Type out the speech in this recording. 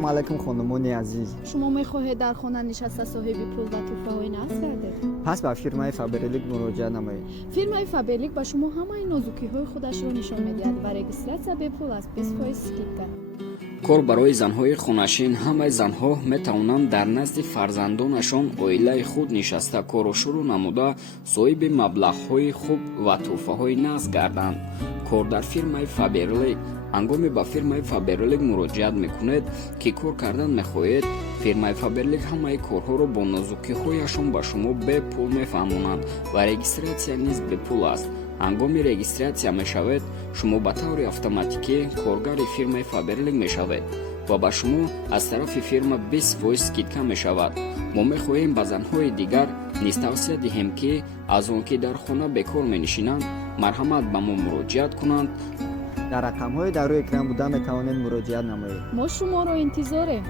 салом алайкум хонумони азиз. шумо мехоҳед дар хона нишаста соҳиби пул ва тӯҳфаҳои нағз гардед? пас ба фирмаи Faberlic муроҷиат намоед. фирмаи Faberlic ба шумо ҳамаи нозукиҳои худашро нишон медиҳад ва регистратсия бепул аст, 20% скидка. кор барои занҳои хонашин. ҳамаи занҳо метавонанд дар назди фарзандонашон оилаи худ нишаста кору шурӯъ намуда соҳиби маблағҳои хуб ва тӯҳфаҳои нағз гарданд. кор дар фирмаи Faberlic. ҳангоми ба фирмаи Faberlic муроҷиат мекунед ки кор кардан мехоҳед, фирмаи Faberlic ҳамаи корҳоро бо нозукиҳояшон ба шумо бепул мефаҳмонанд ва регистратсия низ бепул аст. ҳангоми регистратсия мешавед, шумо ба таври автоматикӣ коргари фирмаи Faberlic мешавед ва ба шумо аз тарафи фирма 20% скидка мешавад. мо мехоҳем ба занҳои дигар низ тавсия диҳем ки аз он ки дар хона бекор менишинанд, марҳамат ба мо муроҷиат кунанд. дар рақамҳои дар рӯи экран буда метавонед муроҷиат намоед. мо шуморо интизорем.